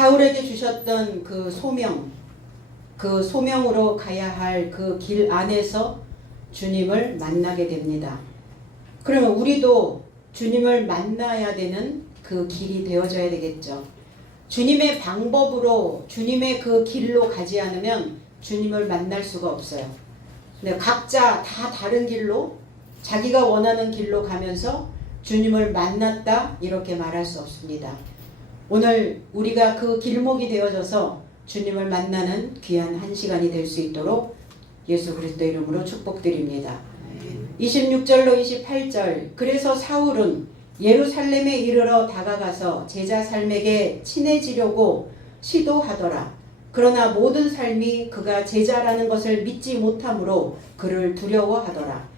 사울에게 주셨던 그 소명, 그 소명으로 가야 할 그 길 안에서 주님을 만나게 됩니다. 그러면 우리도 주님을 만나야 되는 그 길이 되어져야 되겠죠. 주님의 방법으로 주님의 그 길로 가지 않으면 주님을 만날 수가 없어요. 근데 각자 다 다른 길로 자기가 원하는 길로 가면서 주님을 만났다 이렇게 말할 수 없습니다. 오늘 우리가 그 길목이 되어져서 주님을 만나는 귀한 한 시간이 될 수 있도록 예수 그리스도 이름으로 축복드립니다. 26절로 28절 그래서 사울은 예루살렘에 이르러 다가가서 제자 삶에게 친해지려고 시도하더라. 그러나 모든 삶이 그가 제자라는 것을 믿지 못하므로 그를 두려워하더라.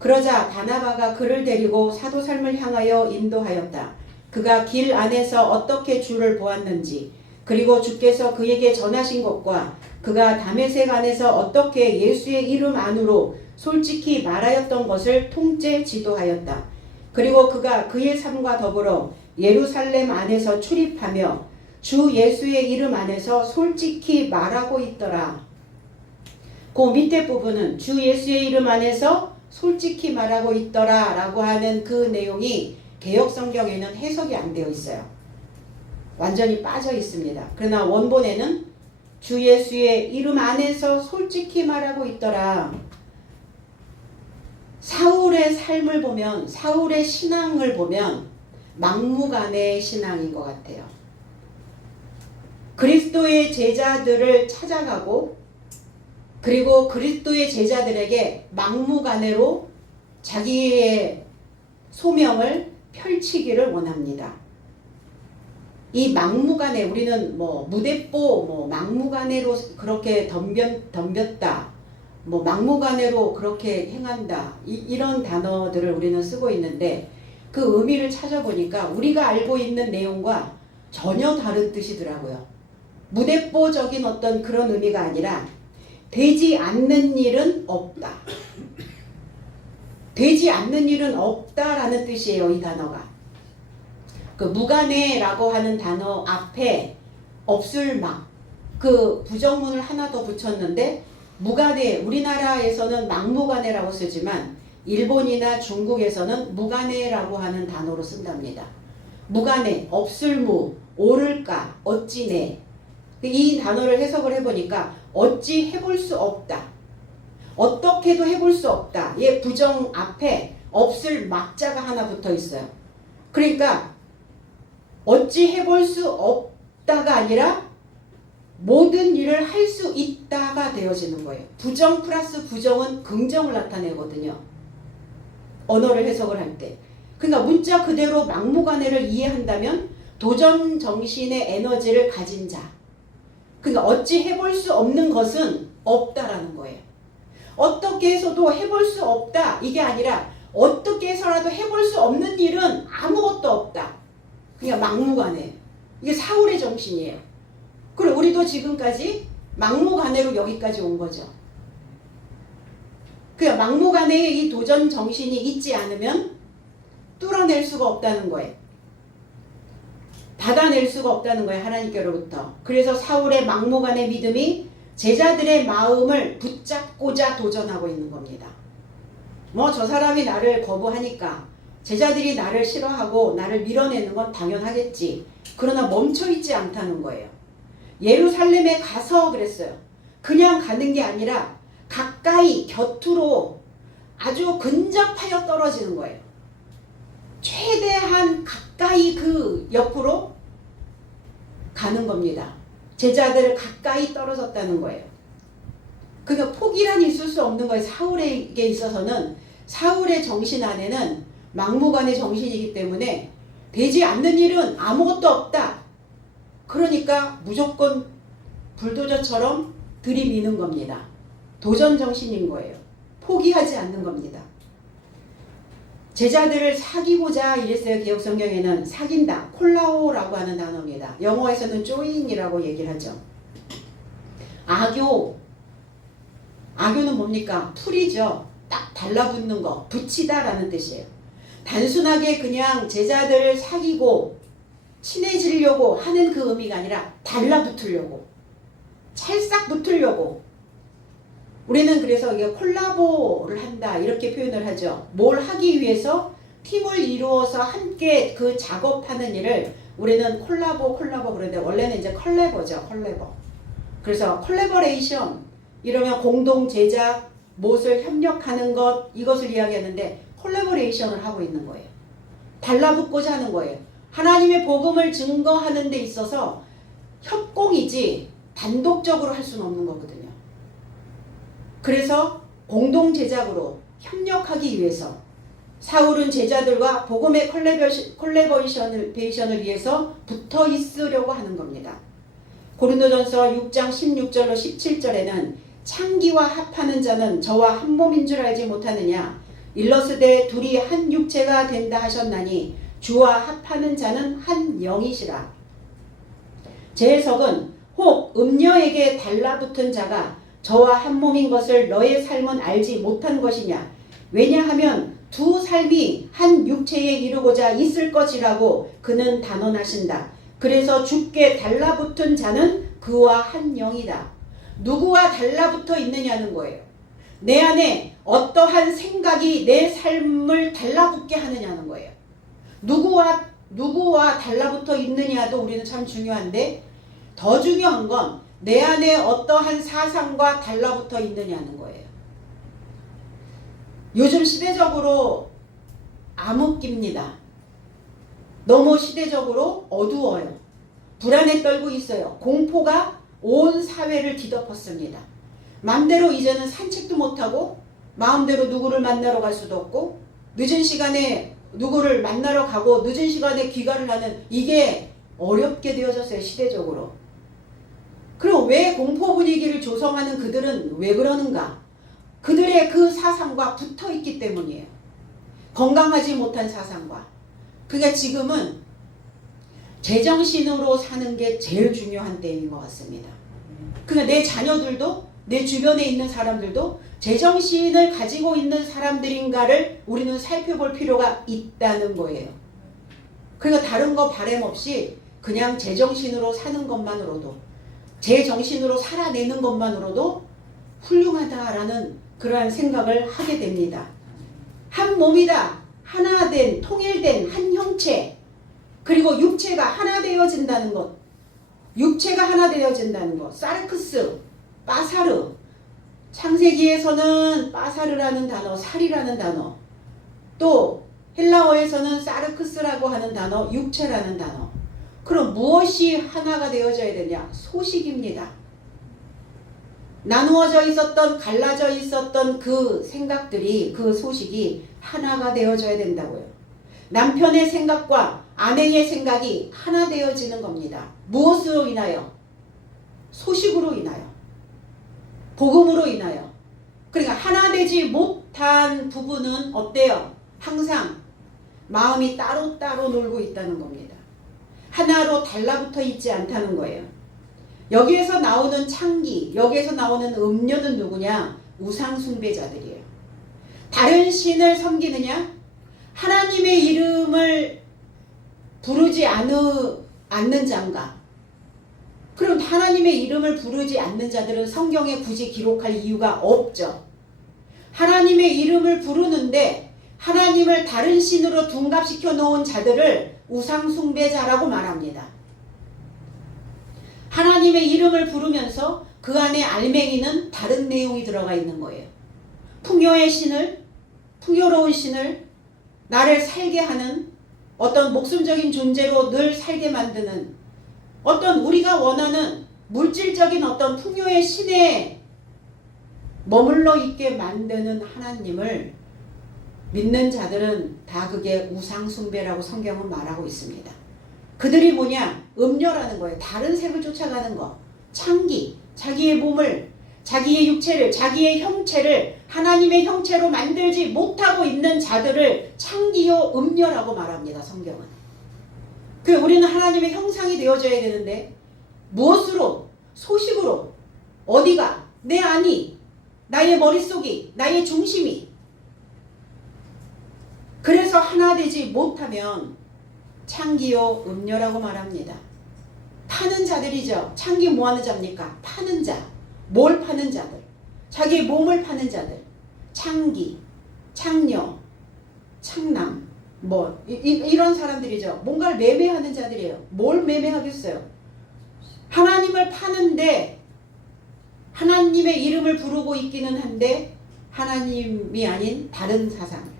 그러자 바나바가 그를 데리고 사도 삶을 향하여 인도하였다. 그가 길 안에서 어떻게 주를 보았는지 그리고 주께서 그에게 전하신 것과 그가 다메섹 안에서 어떻게 예수의 이름 안으로 솔직히 말하였던 것을 통째 지도하였다. 그리고 그가 그의 삶과 더불어 예루살렘 안에서 출입하며 주 예수의 이름 안에서 솔직히 말하고 있더라. 그 밑에 부분은 주 예수의 이름 안에서 솔직히 말하고 있더라 라고 하는 그 내용이 개역성경에는 해석이 안 되어 있어요. 완전히 빠져 있습니다. 그러나 원본에는 주 예수의 이름 안에서 솔직히 말하고 있더라. 사울의 삶을 보면, 사울의 신앙을 보면 막무가내의 신앙인 것 같아요. 그리스도의 제자들을 찾아가고 그리고 그리스도의 제자들에게 막무가내로 자기의 소명을 펼치기를 원합니다. 이 막무가내 우리는 무대뽀 막무가내로 그렇게 덤볐다. 막무가내로 그렇게 행한다. 이런 단어들을 우리는 쓰고 있는데 그 의미를 찾아보니까 우리가 알고 있는 내용과 전혀 다른 뜻이더라고요. 무대뽀적인 어떤 그런 의미가 아니라 되지 않는 일은 없다. 되지 않는 일은 없다라는 뜻이에요. 이 단어가. 그 무가내라고 하는 단어 앞에 없을 막 그 부정문을 하나 더 붙였는데 무가내, 우리나라에서는 막무가내라고 쓰지만 일본이나 중국에서는 무가내라고 하는 단어로 쓴답니다. 무가내, 없을무, 오를까, 어찌내. 이 단어를 해석을 해보니까 어찌 해볼 수 없다. 어떻게도 해볼 수 없다. 얘 부정 앞에 없을 막자가 하나 붙어 있어요. 그러니까 어찌 해볼 수 없다가 아니라 모든 일을 할 수 있다가 되어지는 거예요. 부정 플러스 부정은 긍정을 나타내거든요. 언어를 해석을 할 때. 그러니까 문자 그대로 막무가내를 이해한다면 도전 정신의 에너지를 가진 자. 그러니까 어찌 해볼 수 없는 것은 없다라는 거예요. 어떻게 해서도 해볼 수 없다. 이게 아니라 어떻게 해서라도 해볼 수 없는 일은 아무것도 없다. 그냥 막무가내. 이게 사울의 정신이에요. 그리고 우리도 지금까지 막무가내로 여기까지 온 거죠. 그냥 막무가내의 이 도전 정신이 있지 않으면 뚫어낼 수가 없다는 거예요. 받아낼 수가 없다는 거예요. 하나님께로부터. 그래서 사울의 막무가내 믿음이 제자들의 마음을 붙잡고자 도전하고 있는 겁니다. 저 사람이 나를 거부하니까 제자들이 나를 싫어하고 나를 밀어내는 건 당연하겠지. 그러나 멈춰있지 않다는 거예요. 예루살렘에 가서 그랬어요. 그냥 가는 게 아니라 가까이 곁으로 아주 근접하여 떨어지는 거예요. 최대한 가까이 그 옆으로 가는 겁니다. 제자들을 가까이 떨어졌다는 거예요. 그러니까 포기란 있을 수 없는 거예요. 사울에게 있어서는 사울의 정신 안에는 막무가내 정신이기 때문에 되지 않는 일은 아무것도 없다. 그러니까 무조건 불도저처럼 들이미는 겁니다. 도전 정신인 거예요. 포기하지 않는 겁니다. 제자들을 사귀고자 이랬어요. 개역성경에는 사귄다. 콜라오라고 하는 단어입니다. 영어에서는 join이라고 얘기를 하죠. 악교는 뭡니까? 풀이죠. 딱 달라붙는 거, 붙이다라는 뜻이에요. 단순하게 그냥 제자들을 사귀고 친해지려고 하는 그 의미가 아니라 달라붙으려고, 찰싹 붙으려고. 우리는 그래서 이게 콜라보를 한다 이렇게 표현을 하죠. 뭘 하기 위해서 팀을 이루어서 함께 그 작업하는 일을 우리는 콜라보 그러는데 원래는 이제 컬래버죠. 컬래버. 그래서 콜래버레이션 이러면 공동 제작, 무엇을 협력하는 것, 이것을 이야기하는데 콜래버레이션을 하고 있는 거예요. 달라붙고자 하는 거예요. 하나님의 복음을 증거하는 데 있어서 협공이지 단독적으로 할 수는 없는 거거든요. 그래서 공동 제작으로 협력하기 위해서 사울은 제자들과 복음의 콜래버레이션을 위해서 붙어 있으려고 하는 겁니다. 고린도전서 6장 16절로 17절에는 창기와 합하는 자는 저와 한 몸인 줄 알지 못하느냐. 일러스되 둘이 한 육체가 된다 하셨나니 주와 합하는 자는 한 영이시라. 제 해석은 혹 음녀에게 달라붙은 자가 저와 한 몸인 것을 너의 삶은 알지 못한 것이냐. 왜냐하면 두 삶이 한 육체에 이루고자 있을 것이라고 그는 단언하신다. 그래서 주께 달라붙은 자는 그와 한 영이다. 누구와 달라붙어 있느냐는 거예요. 내 안에 어떠한 생각이 내 삶을 달라붙게 하느냐는 거예요. 누구와 달라붙어 있느냐도 우리는 참 중요한데 더 중요한 건 내 안에 어떠한 사상과 달라붙어 있느냐는 거예요. 요즘 시대적으로 암흑기입니다. 너무 시대적으로 어두워요. 불안에 떨고 있어요. 공포가 온 사회를 뒤덮었습니다. 마음대로 이제는 산책도 못하고 마음대로 누구를 만나러 갈 수도 없고 늦은 시간에 누구를 만나러 가고 늦은 시간에 귀가를 하는 이게 어렵게 되어졌어요. 시대적으로. 그럼 왜 공포 분위기를 조성하는 그들은 왜 그러는가? 그들의 그 사상과 붙어있기 때문이에요. 건강하지 못한 사상과. 그러니까 지금은 제정신으로 사는 게 제일 중요한 때인 것 같습니다. 그러니까 내 자녀들도 내 주변에 있는 사람들도 제정신을 가지고 있는 사람들인가를 우리는 살펴볼 필요가 있다는 거예요. 그러니까 다른 거 바람 없이 그냥 제정신으로 사는 것만으로도 제정신으로 살아내는 것만으로도 훌륭하다라는 그러한 생각을 하게 됩니다. 한 몸이다. 하나 된 통일된 한 형체. 그리고 육체가 하나 되어진다는 것. 육체가 하나 되어진다는 것. 사르크스, 빠사르. 창세기에서는 빠사르라는 단어, 살이라는 단어. 또 헬라어에서는 사르크스라고 하는 단어, 육체라는 단어. 그럼 무엇이 하나가 되어져야 되냐? 소식입니다. 나누어져 있었던, 갈라져 있었던 그 생각들이, 그 소식이 하나가 되어져야 된다고요. 남편의 생각과 아내의 생각이 하나 되어지는 겁니다. 무엇으로 인하여? 소식으로 인하여. 복음으로 인하여. 그러니까 하나 되지 못한 부분은 어때요? 항상 마음이 따로따로 놀고 있다는 겁니다. 하나로 달라붙어 있지 않다는 거예요. 여기에서 나오는 창기, 여기에서 나오는 음료는 누구냐? 우상 숭배자들이에요. 다른 신을 섬기느냐? 하나님의 이름을 부르지 않는 자인가? 그럼 하나님의 이름을 부르지 않는 자들은 성경에 굳이 기록할 이유가 없죠. 하나님의 이름을 부르는데 하나님을 다른 신으로 둔갑시켜 놓은 자들을 우상숭배자라고 말합니다. 하나님의 이름을 부르면서 그 안에 알맹이는 다른 내용이 들어가 있는 거예요. 풍요의 신을, 풍요로운 신을 나를 살게 하는 어떤 목숨적인 존재로 늘 살게 만드는 어떤 우리가 원하는 물질적인 어떤 풍요의 신에 머물러 있게 만드는 하나님을 믿는 자들은 다 그게 우상숭배라고 성경은 말하고 있습니다. 그들이 뭐냐? 음료라는 거예요. 다른 색을 쫓아가는 거. 창기, 자기의 몸을, 자기의 육체를, 자기의 형체를 하나님의 형체로 만들지 못하고 있는 자들을 창기요 음료라고 말합니다. 성경은. 우리는 하나님의 형상이 되어져야 되는데 무엇으로? 소식으로. 어디가? 내 안이, 나의 머릿속이, 나의 중심이. 그래서 하나 되지 못하면 창기요 음녀라고 말합니다. 파는 자들이죠. 창기 뭐 하는 자입니까? 파는 자. 뭘 파는 자들? 자기 몸을 파는 자들. 창기, 창녀, 창남, 뭐 이런 사람들이죠. 뭔가를 매매하는 자들이에요. 뭘 매매하겠어요? 하나님을 파는데 하나님의 이름을 부르고 있기는 한데 하나님이 아닌 다른 사상,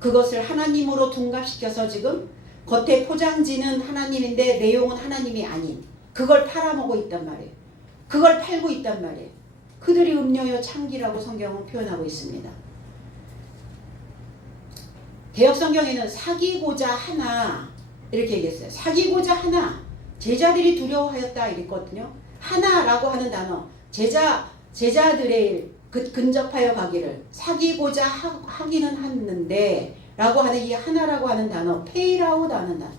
그것을 하나님으로 둔갑시켜서 지금 겉에 포장지는 하나님인데 내용은 하나님이 아닌 그걸 팔아먹고 있단 말이에요. 그걸 팔고 있단 말이에요. 그들이 음녀요 창기라고 성경은 표현하고 있습니다. 개역성경에는 사귀고자 하나 이렇게 얘기했어요. 사귀고자 하나 제자들이 두려워하였다 이랬거든요. 하나라고 하는 단어 제자들의 근접하여 가기를 사귀고자 하기는 하는데 라고 하는 이 하나라고 하는 단어 페이라오라는 단어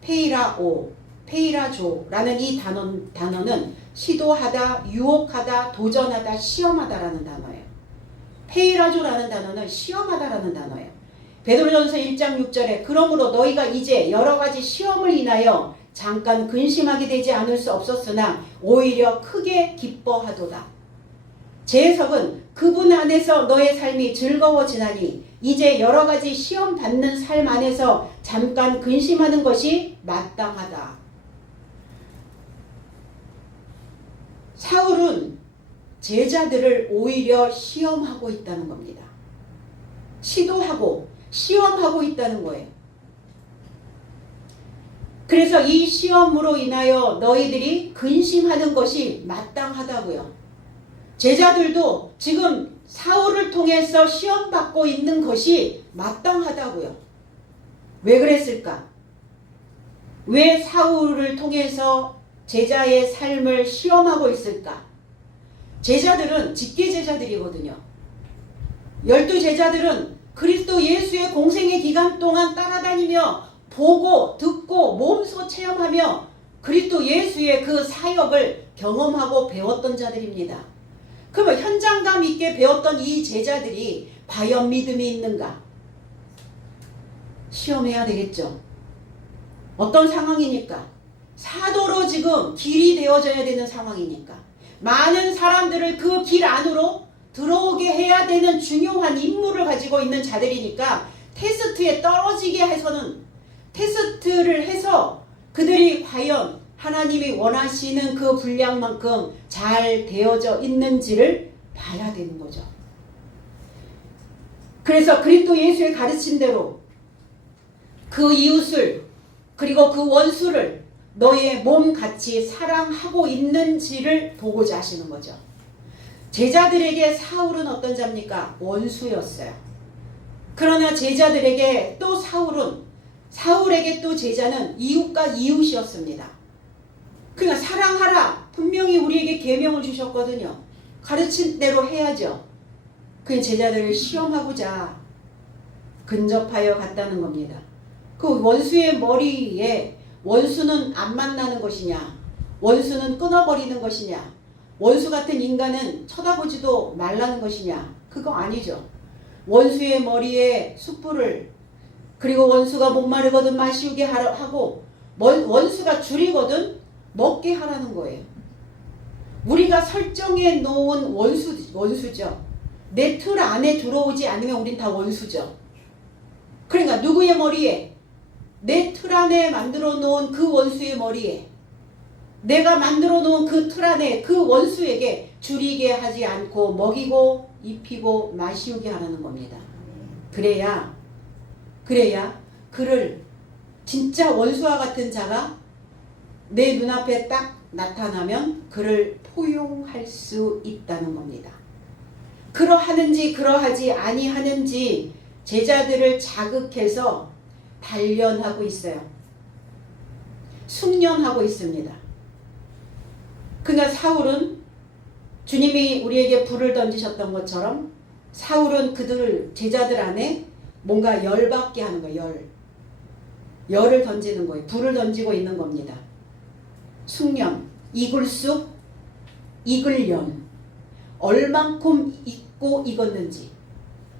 페이라오 페이라조라는 이 단어는 시도하다 유혹하다 도전하다 시험하다라는 단어예요. 페이라조라는 단어는 시험하다라는 단어예요. 베드로전서 1장 6절에 그러므로 너희가 이제 여러가지 시험을 인하여 잠깐 근심하게 되지 않을 수 없었으나 오히려 크게 기뻐하도다. 제 해석은 그분 안에서 너의 삶이 즐거워지나니 이제 여러가지 시험 받는 삶 안에서 잠깐 근심하는 것이 마땅하다. 사울은 제자들을 오히려 시험하고 있다는 겁니다. 시도하고 시험하고 있다는 거예요. 그래서 이 시험으로 인하여 너희들이 근심하는 것이 마땅하다고요. 제자들도 지금 사울을 통해서 시험받고 있는 것이 마땅하다고요. 왜 그랬을까? 왜 사울을 통해서 제자의 삶을 시험하고 있을까? 제자들은 직계 제자들이거든요. 12제자들은 그리스도 예수의 공생의 기간 동안 따라다니며 보고 듣고 몸소 체험하며 그리스도 예수의 그 사역을 경험하고 배웠던 자들입니다. 그러면 현장감 있게 배웠던 이 제자들이 과연 믿음이 있는가? 시험해야 되겠죠. 어떤 상황이니까? 사도로 지금 길이 되어져야 되는 상황이니까. 많은 사람들을 그 길 안으로 들어오게 해야 되는 중요한 임무를 가지고 있는 자들이니까 테스트에 떨어지게 해서는 테스트를 해서 그들이 과연 하나님이 원하시는 그 분량만큼 잘 되어져 있는지를 봐야 되는 거죠. 그래서 그리스도 예수의 가르침대로 그 이웃을 그리고 그 원수를 너의 몸같이 사랑하고 있는지를 보고자 하시는 거죠. 제자들에게 사울은 어떤 자입니까? 원수였어요. 그러나 제자들에게 또 사울에게 또 제자는 이웃과 이웃이었습니다. 그러니까 사랑하라. 분명히 우리에게 계명을 주셨거든요. 가르친 대로 해야죠. 그 제자들을 시험하고자 근접하여 갔다는 겁니다. 그 원수의 머리에 원수는 안 만나는 것이냐, 원수는 끊어버리는 것이냐, 원수 같은 인간은 쳐다보지도 말라는 것이냐, 그거 아니죠. 원수의 머리에 숯불을, 그리고 원수가 목마르거든 마시우게 하고 원수가 줄이거든 먹게 하라는 거예요. 우리가 설정해 놓은 원수죠. 내 틀 안에 들어오지 않으면 우린 다 원수죠. 그러니까 누구의 머리에? 내 틀 안에 만들어 놓은 그 원수의 머리에, 내가 만들어 놓은 그 틀 안에 그 원수에게 줄이게 하지 않고 먹이고 입히고 마시우게 하라는 겁니다. 그래야 그를 진짜 원수와 같은 자가 내 눈앞에 딱 나타나면 그를 포용할 수 있다는 겁니다. 그러하는지 그러하지 아니하는지 제자들을 자극해서 단련하고 있어요. 숙련하고 있습니다. 그러나 사울은 주님이 우리에게 불을 던지셨던 것처럼 사울은 그들 제자들 안에 뭔가 열받게 하는 거예요. 열을 던지는 거예요. 불을 던지고 있는 겁니다. 숙련, 이글쑥, 이글연, 얼만큼 익고 익었는지,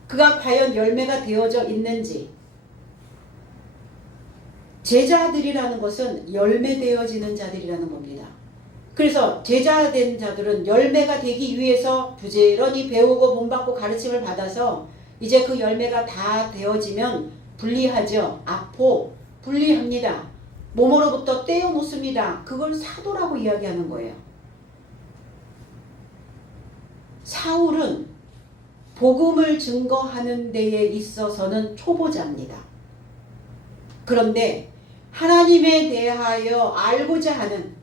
그가 과연 열매가 되어져 있는지, 제자들이라는 것은 열매되어지는 자들이라는 겁니다. 그래서 제자된 자들은 열매가 되기 위해서 부지런히 배우고 본받고 가르침을 받아서 이제 그 열매가 다 되어지면 분리하죠. 아포, 분리합니다. 몸으로부터 떼어놓습니다. 그걸 사도라고 이야기하는 거예요. 사울은 복음을 증거하는 데에 있어서는 초보자입니다. 그런데 하나님에 대하여 알고자 하는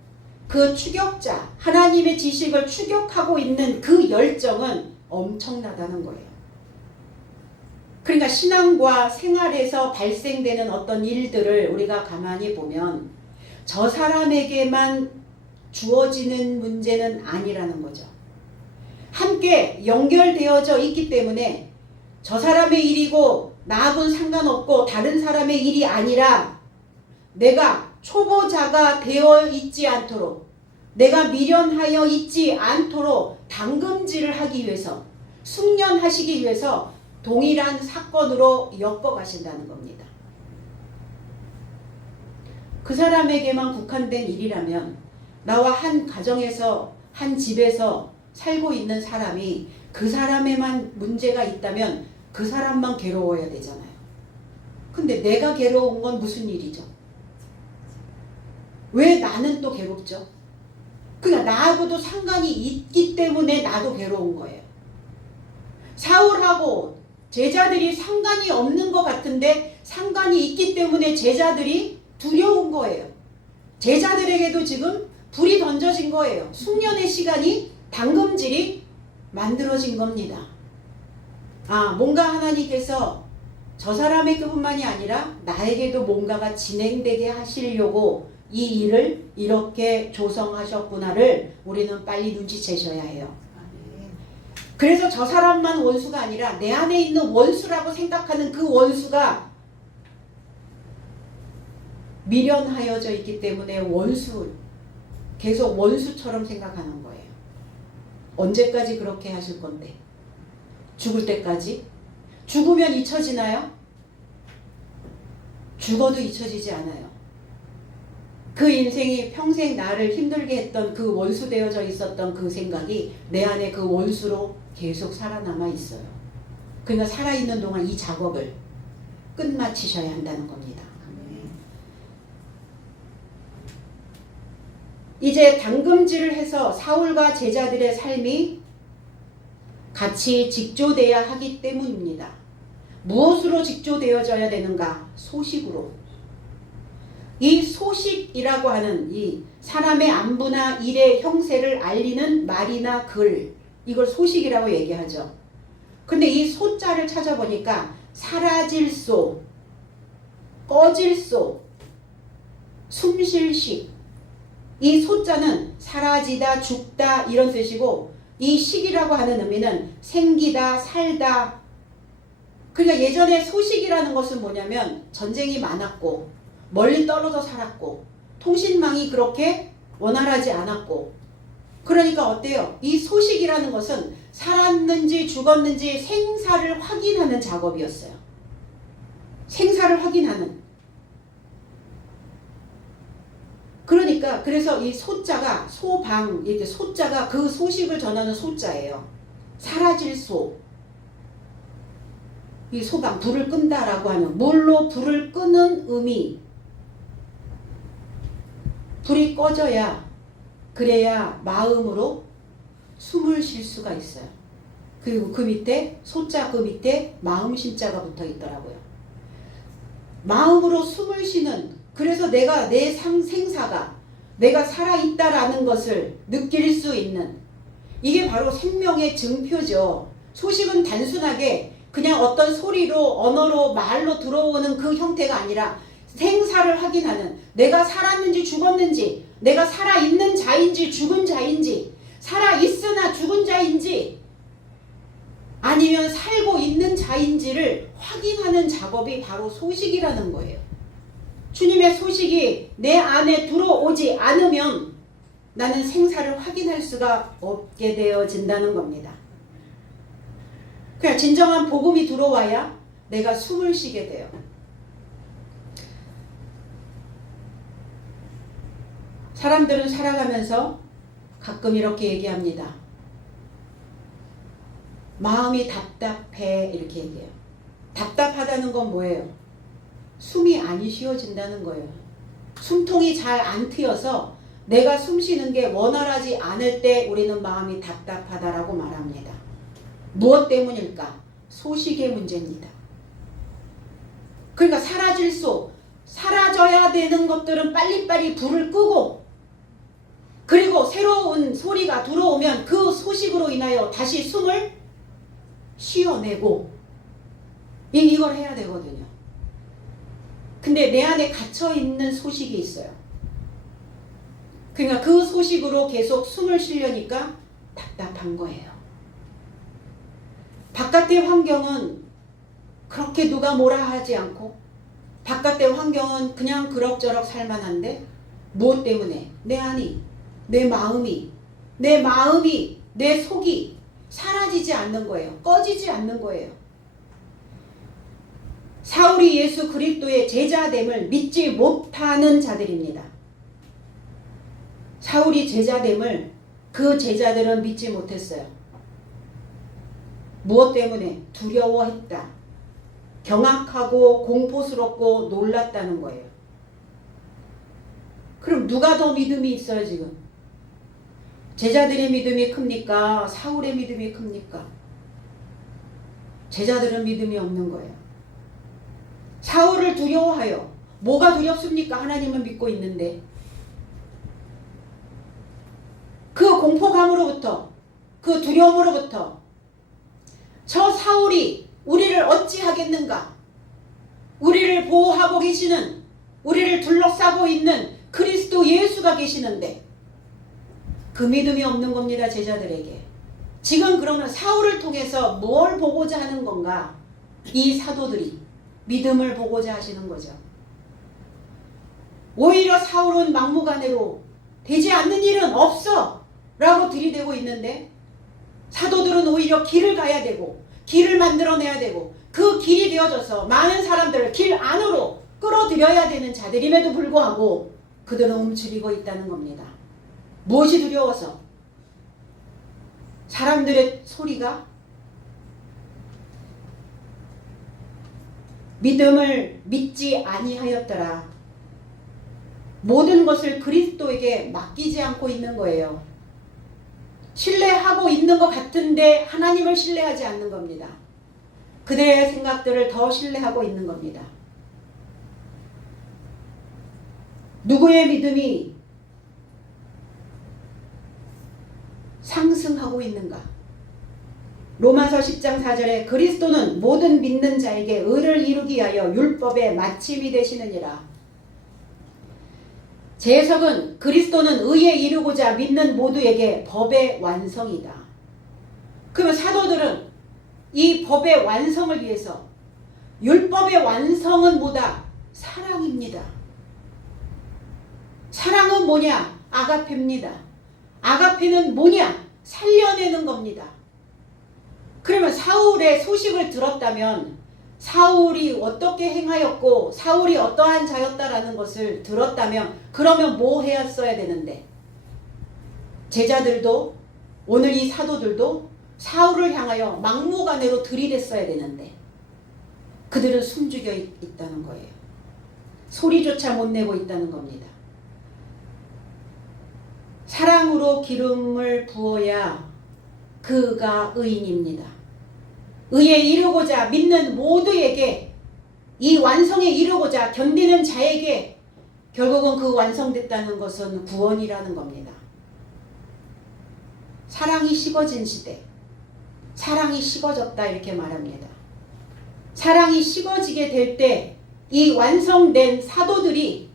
그 추격자, 하나님의 지식을 추격하고 있는 그 열정은 엄청나다는 거예요. 그러니까 신앙과 생활에서 발생되는 어떤 일들을 우리가 가만히 보면 저 사람에게만 주어지는 문제는 아니라는 거죠. 함께 연결되어져 있기 때문에 저 사람의 일이고 나하고는 상관없고 다른 사람의 일이 아니라 내가 초보자가 되어 있지 않도록, 내가 미련하여 있지 않도록 당금질을 하기 위해서, 숙련하시기 위해서 동일한 사건으로 엮어가신다는 겁니다. 그 사람에게만 국한된 일이라면 나와 한 가정에서 한 집에서 살고 있는 사람이 그 사람에만 문제가 있다면 그 사람만 괴로워야 되잖아요. 근데 내가 괴로운 건 무슨 일이죠? 왜 나는 또 괴롭죠? 그러니까 나하고도 상관이 있기 때문에 나도 괴로운 거예요. 사울하고 제자들이 상관이 없는 것 같은데 상관이 있기 때문에 제자들이 두려운 거예요. 제자들에게도 지금 불이 던져진 거예요. 숙련의 시간이, 당금질이 만들어진 겁니다. 뭔가 하나님께서 저 사람에게뿐만이 아니라 나에게도 뭔가가 진행되게 하시려고 이 일을 이렇게 조성하셨구나를 우리는 빨리 눈치채셔야 해요. 그래서 저 사람만 원수가 아니라 내 안에 있는 원수라고 생각하는 그 원수가 미련하여져 있기 때문에 계속 원수처럼 생각하는 거예요. 언제까지 그렇게 하실 건데? 죽을 때까지? 죽으면 잊혀지나요? 죽어도 잊혀지지 않아요. 그 인생이 평생 나를 힘들게 했던 그 원수 되어져 있었던 그 생각이 내 안에 그 원수로 계속 살아남아 있어요. 그러니까 살아있는 동안 이 작업을 끝마치셔야 한다는 겁니다. 이제 당금질을 해서 사울과 제자들의 삶이 같이 직조돼야 하기 때문입니다. 무엇으로 직조되어져야 되는가? 소식으로. 이 소식이라고 하는 이 사람의 안부나 일의 형세를 알리는 말이나 글, 이걸 소식이라고 얘기하죠. 근데 이 소자를 찾아보니까 사라질 소, 꺼질 소, 숨쉴 식, 이 소자는 사라지다, 죽다 이런 뜻이고, 이 식이라고 하는 의미는 생기다, 살다. 그러니까 예전에 소식이라는 것은 뭐냐면 전쟁이 많았고 멀리 떨어져 살았고 통신망이 그렇게 원활하지 않았고, 그러니까 어때요? 이 소식이라는 것은 살았는지 죽었는지 생사를 확인하는 작업이었어요. 생사를 확인하는. 그러니까 그래서 이 소자가 소방, 이렇게 소자가 그 소식을 전하는 소자예요. 사라질 소. 이 소방, 불을 끈다라고 하는, 뭘로 불을 끄는 의미. 불이 꺼져야, 그래야 마음으로 숨을 쉴 수가 있어요. 그리고 그 밑에 소자, 그 밑에 마음 심자가 붙어 있더라고요. 마음으로 숨을 쉬는, 그래서 내가 내 생사가 내가 살아있다라는 것을 느낄 수 있는, 이게 바로 생명의 증표죠. 소식은 단순하게 그냥 어떤 소리로, 언어로, 말로 들어오는 그 형태가 아니라 생사를 확인하는, 내가 살았는지 죽었는지, 내가 살아있는 자인지 죽은 자인지, 살아있으나 죽은 자인지 아니면 살고 있는 자인지를 확인하는 작업이 바로 소식이라는 거예요. 주님의 소식이 내 안에 들어오지 않으면 나는 생사를 확인할 수가 없게 되어진다는 겁니다. 그냥 진정한 복음이 들어와야 내가 숨을 쉬게 돼요. 사람들은 살아가면서 가끔 이렇게 얘기합니다. 마음이 답답해 이렇게 얘기해요. 답답하다는 건 뭐예요? 숨이 안 쉬어진다는 거예요. 숨통이 잘 안 트여서 내가 숨 쉬는 게 원활하지 않을 때 우리는 마음이 답답하다라고 말합니다. 무엇 때문일까? 소식의 문제입니다. 그러니까 사라져야 되는 것들은 빨리빨리 불을 끄고, 그리고 새로운 소리가 들어오면 그 소식으로 인하여 다시 숨을 쉬어내고, 이걸 해야 되거든요. 근데 내 안에 갇혀있는 소식이 있어요. 그러니까 그 소식으로 계속 숨을 쉬려니까 답답한 거예요. 바깥의 환경은 그렇게 누가 뭐라 하지 않고, 바깥의 환경은 그냥 그럭저럭 살만한데, 무엇 때문에? 내 안이, 내 마음이, 내 속이 사라지지 않는 거예요. 꺼지지 않는 거예요. 사울이 예수 그리스도의 제자됨을 믿지 못하는 자들입니다. 사울이 제자됨을 그 제자들은 믿지 못했어요. 무엇 때문에? 두려워했다. 경악하고 공포스럽고 놀랐다는 거예요. 그럼 누가 더 믿음이 있어요 지금? 제자들의 믿음이 큽니까? 사울의 믿음이 큽니까? 제자들은 믿음이 없는 거예요. 사울을 두려워하여, 뭐가 두렵습니까? 하나님을 믿고 있는데. 그 공포감으로부터, 그 두려움으로부터 저 사울이 우리를 어찌하겠는가? 우리를 보호하고 계시는, 우리를 둘러싸고 있는 그리스도 예수가 계시는데 그 믿음이 없는 겁니다. 제자들에게. 지금 그러면 사울을 통해서 뭘 보고자 하는 건가? 이 사도들이 믿음을 보고자 하시는 거죠. 오히려 사울은 막무가내로 되지 않는 일은 없어 라고 들이대고 있는데, 사도들은 오히려 길을 가야 되고 길을 만들어내야 되고 그 길이 되어져서 많은 사람들을 길 안으로 끌어들여야 되는 자들임에도 불구하고 그들은 움츠리고 있다는 겁니다. 무엇이 두려워서? 사람들의 소리가? 믿음을 믿지 아니하였더라. 모든 것을 그리스도에게 맡기지 않고 있는 거예요. 신뢰하고 있는 것 같은데 하나님을 신뢰하지 않는 겁니다. 그들의 생각들을 더 신뢰하고 있는 겁니다. 누구의 믿음이 상승하고 있는가? 로마서 10장 4절에 그리스도는 모든 믿는 자에게 의를 이루기 위하여 율법의 마침이 되시느니라. 제 해석은 그리스도는 의에 이루고자 믿는 모두에게 법의 완성이다. 그러면 사도들은 이 법의 완성을 위해서, 율법의 완성은 뭐다? 사랑입니다. 사랑은 뭐냐? 아가페입니다. 아가페는 뭐냐? 살려내는 겁니다. 그러면 사울의 소식을 들었다면, 사울이 어떻게 행하였고 사울이 어떠한 자였다라는 것을 들었다면, 그러면 뭐 해야 되는데? 제자들도, 오늘 이 사도들도 사울을 향하여 막무가내로 들이댔어야 되는데 그들은 숨죽여 있다는 거예요. 소리조차 못 내고 있다는 겁니다. 사랑으로 기름을 부어야 그가 의인입니다. 의에 이르고자 믿는 모두에게, 이 완성에 이르고자 견디는 자에게 결국은 그 완성됐다는 것은 구원이라는 겁니다. 사랑이 식어진 시대, 사랑이 식어졌다 이렇게 말합니다. 사랑이 식어지게 될 때 이 완성된 사도들이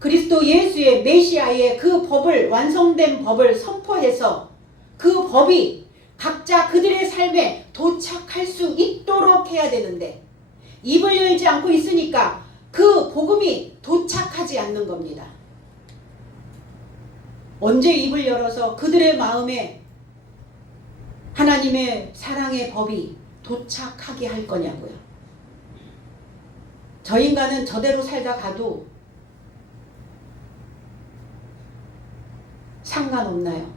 그리스도 예수의 메시아의 그 법을, 완성된 법을 선포해서 그 법이 각자 그들의 삶에 도착할 수 있도록 해야 되는데, 입을 열지 않고 있으니까 그 복음이 도착하지 않는 겁니다. 언제 입을 열어서 그들의 마음에 하나님의 사랑의 법이 도착하게 할 거냐고요. 저 인간은 저대로 살다 가도 상관없나요?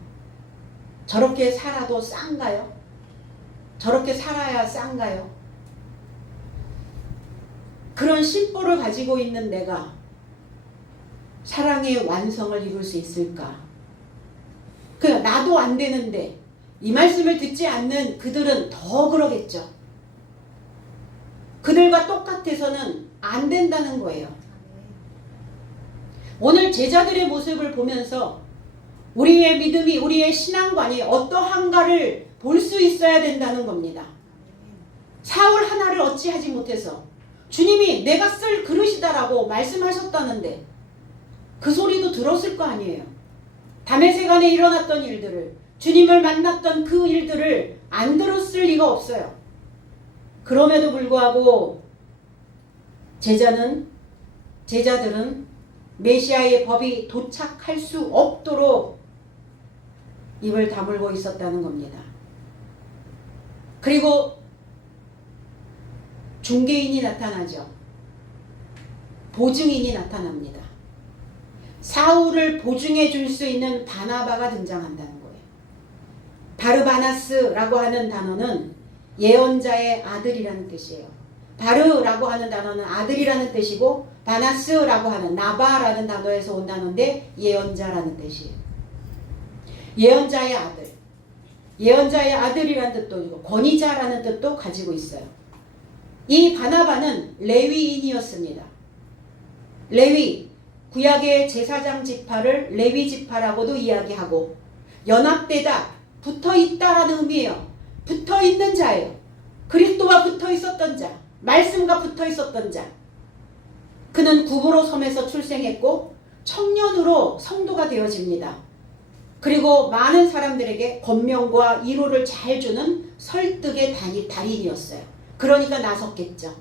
저렇게 살아도 싼가요? 저렇게 살아야 싼가요? 그런 심보를 가지고 있는 내가 사랑의 완성을 이룰 수 있을까? 나도 안 되는데 이 말씀을 듣지 않는 그들은 더 그러겠죠. 그들과 똑같아서는 안 된다는 거예요. 오늘 제자들의 모습을 보면서 우리의 믿음이, 우리의 신앙관이 어떠한가를 볼 수 있어야 된다는 겁니다. 사울 하나를 어찌하지 못해서 주님이 내가 쓸 그릇이다라고 말씀하셨다는데 그 소리도 들었을 거 아니에요. 다메섹 안에 일어났던 일들을, 주님을 만났던 그 일들을 안 들었을 리가 없어요. 그럼에도 불구하고 제자들은 메시아의 법이 도착할 수 없도록 입을 다물고 있었다는 겁니다. 그리고 중개인이 나타나죠. 보증인이 나타납니다. 사울을 보증해 줄 수 있는 바나바가 등장한다는 거예요. 바르바나스라고 하는 단어는 예언자의 아들이라는 뜻이에요. 바르라고 하는 단어는 아들이라는 뜻이고 바나스라고 하는 나바라는 단어에서 온 단어인데 예언자라는 뜻이에요. 예언자의 아들. 예언자의 아들이라는 뜻도 있고 권위자라는 뜻도 가지고 있어요. 이 바나바는 레위인이었습니다. 레위, 구약의 제사장 지파를 레위 지파라고도 이야기하고 연합되다, 붙어있다라는 의미예요. 붙어있는 자예요. 그리스도와 붙어있었던 자, 말씀과 붙어있었던 자. 그는 구브로 섬에서 출생했고 청년으로 성도가 되어집니다. 그리고 많은 사람들에게 권명과 위로를 잘 주는 설득의 달인이었어요. 그러니까 나섰겠죠.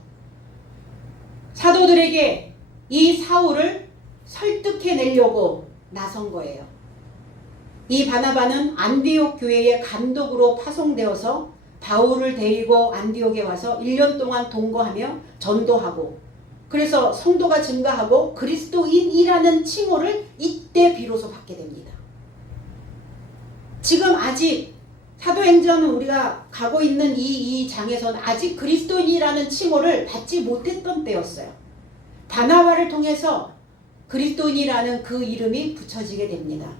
사도들에게 이 사울을 설득해내려고 나선 거예요. 이 바나바는 안디옥 교회의 감독으로 파송되어서 바울을 데리고 안디옥에 와서 1년 동안 동거하며 전도하고, 그래서 성도가 증가하고 그리스도인이라는 칭호를 이때 비로소 받게 됩니다. 지금 아직 사도행전은 우리가 가고 있는 이 장에서는 아직 그리스도인이라는 칭호를 받지 못했던 때였어요. 바나바를 통해서 그리스도인이라는 그 이름이 붙여지게 됩니다.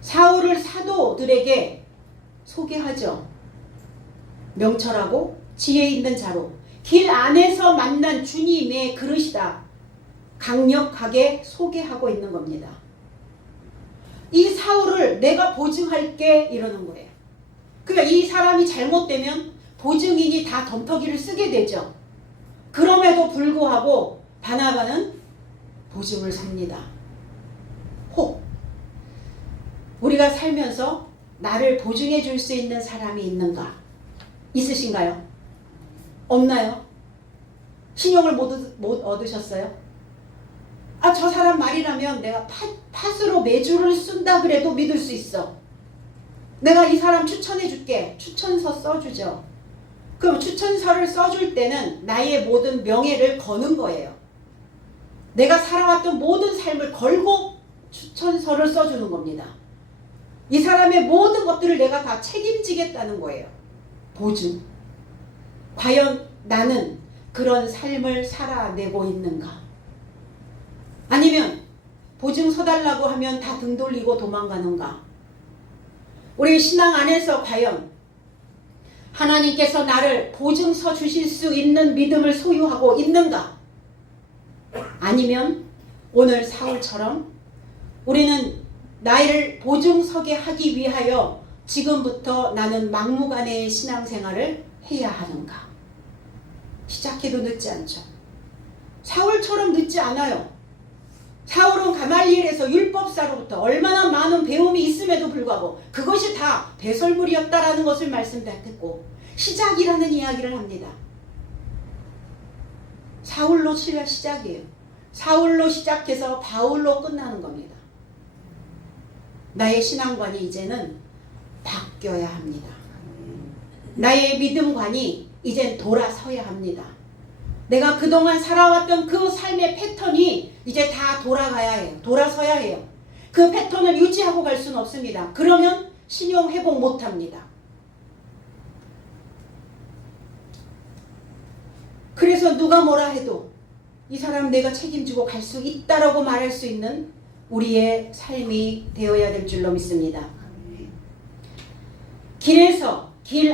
사울을 사도들에게 소개하죠. 명철하고 지혜 있는 자로 길 안에서 만난 주님의 그릇이다. 강력하게 소개하고 있는 겁니다. 이 사울을 내가 보증할게 이러는 거예요. 그러니까 이 사람이 잘못되면 보증인이 다 덤터기를 쓰게 되죠. 그럼에도 불구하고 바나바는 보증을 삽니다. 혹 우리가 살면서 나를 보증해 줄 수 있는 사람이 있는가? 있으신가요? 없나요? 신용을 못 얻으셨어요? 아, 저 사람 말이라면 내가 팥으로 매주를 쓴다 그래도 믿을 수 있어. 내가 이 사람 추천해 줄게. 추천서 써주죠. 그럼 추천서를 써줄 때는 나의 모든 명예를 거는 거예요. 내가 살아왔던 모든 삶을 걸고 추천서를 써주는 겁니다. 이 사람의 모든 것들을 내가 다 책임지겠다는 거예요. 보증. 과연 나는 그런 삶을 살아내고 있는가? 아니면 보증 서달라고 하면 다 등 돌리고 도망가는가? 우리 신앙 안에서 과연 하나님께서 나를 보증서 주실 수 있는 믿음을 소유하고 있는가? 아니면 오늘 사울처럼 우리는 나를 보증서게 하기 위하여 지금부터 나는 막무가내의 신앙생활을 해야 하는가? 시작해도 늦지 않죠. 사울처럼 늦지 않아요. 사울은 가말리엘에서 율법사로부터 얼마나 많은 배움이 있음에도 불구하고 그것이 다 배설물이었다라는 것을 말씀드렸고 시작이라는 이야기를 합니다. 사울로 시작이에요. 사울로 시작해서 바울로 끝나는 겁니다. 나의 신앙관이 이제는 바뀌어야 합니다. 나의 믿음관이 이젠 돌아서야 합니다. 내가 그동안 살아왔던 그 삶의 패턴이 이제 다 돌아가야 해요. 돌아서야 해요. 그 패턴을 유지하고 갈 수는 없습니다. 그러면 신용 회복 못합니다. 그래서 누가 뭐라 해도 이 사람 내가 책임지고 갈 수 있다라고 말할 수 있는 우리의 삶이 되어야 될 줄로 믿습니다. 길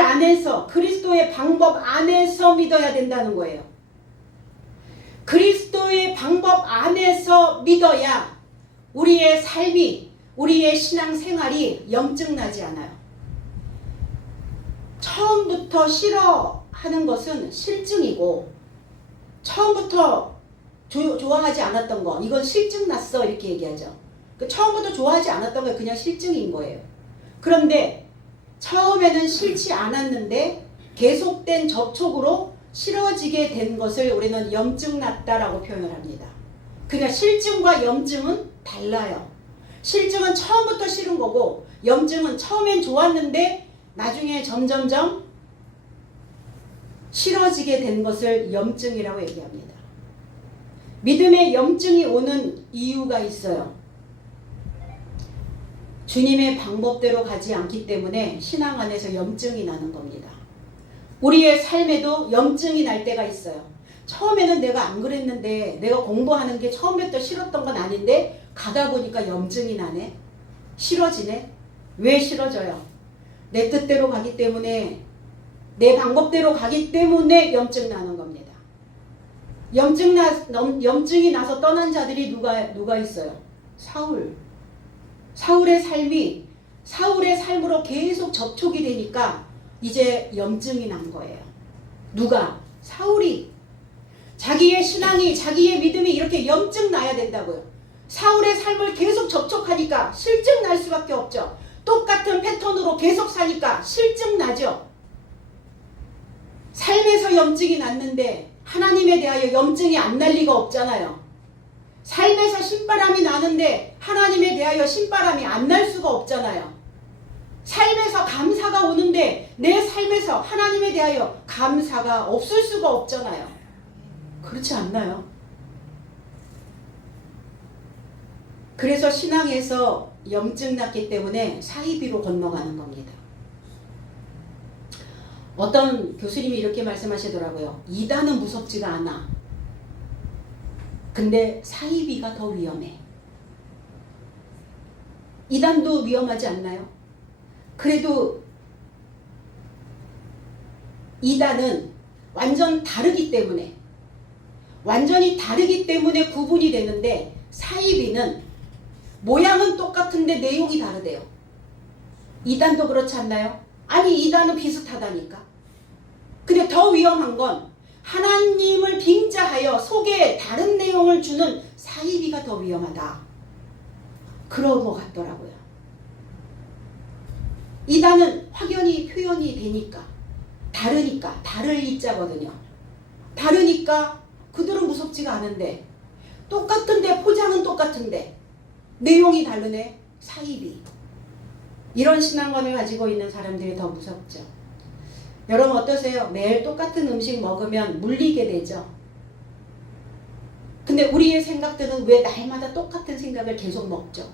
안에서 그리스도의 방법 안에서 믿어야 된다는 거예요. 그리스도의 방법 안에서 믿어야 우리의 삶이, 우리의 신앙생활이 염증나지 않아요. 처음부터 싫어하는 것은 실증이고, 처음부터 좋아하지 않았던 거, 이건 실증 났어 이렇게 얘기하죠. 처음부터 좋아하지 않았던 건 그냥 실증인 거예요. 그런데 처음에는 싫지 않았는데 계속된 접촉으로 싫어지게 된 것을 우리는 염증 났다라고 표현을 합니다. 그러니까 실증과 염증은 달라요. 실증은 처음부터 싫은 거고, 염증은 처음엔 좋았는데 나중에 점점점 싫어지게 된 것을 염증이라고 얘기합니다. 믿음의 염증이 오는 이유가 있어요. 주님의 방법대로 가지 않기 때문에 신앙 안에서 염증이 나는 겁니다. 우리의 삶에도 염증이 날 때가 있어요. 처음에는 내가 안 그랬는데, 내가 공부하는 게 처음부터 싫었던 건 아닌데 가다 보니까 염증이 나네. 싫어지네. 왜 싫어져요? 내 뜻대로 가기 때문에, 내 방법대로 가기 때문에 염증 나는 겁니다. 염증이 나서 떠난 자들이 누가 있어요? 사울의 삶으로 계속 접촉이 되니까 이제 염증이 난 거예요. 누가? 사울이. 자기의 신앙이, 자기의 믿음이 이렇게 염증 나야 된다고요. 사울의 삶을 계속 접촉하니까 실증 날 수밖에 없죠. 똑같은 패턴으로 계속 사니까 실증 나죠. 삶에서 염증이 났는데 하나님에 대하여 염증이 안 날 리가 없잖아요. 삶에서 신바람이 나는데 하나님에 대하여 신바람이 안 날 수가 없잖아요. 삶에서 감사가 오는데 내 삶에서 하나님에 대하여 감사가 없을 수가 없잖아요. 그렇지 않나요? 그래서 신앙에서 염증 났기 때문에 사이비로 건너가는 겁니다. 어떤 교수님이 이렇게 말씀하시더라고요. 이단은 무섭지가 않아. 근데 사이비가 더 위험해. 이단도 위험하지 않나요? 그래도 이단은 완전히 다르기 때문에 구분이 되는데, 사이비는 모양은 똑같은데 내용이 다르대요. 이단도 그렇지 않나요? 아니, 이단은 비슷하다니까. 근데 더 위험한 건 하나님을 빙자하여 속에 다른 내용을 주는 사이비가 더 위험하다. 그런 것 같더라고요. 이단은 확연히 표현이 되니까, 다르니까, 다를 이자거든요. 다르니까 그들은 무섭지가 않은데, 똑같은데 포장은 똑같은데 내용이 다르네. 사이비. 이런 신앙관을 가지고 있는 사람들이 더 무섭죠. 여러분 어떠세요? 매일 똑같은 음식 먹으면 물리게 되죠. 근데 우리의 생각들은 왜 날마다 똑같은 생각을 계속 먹죠?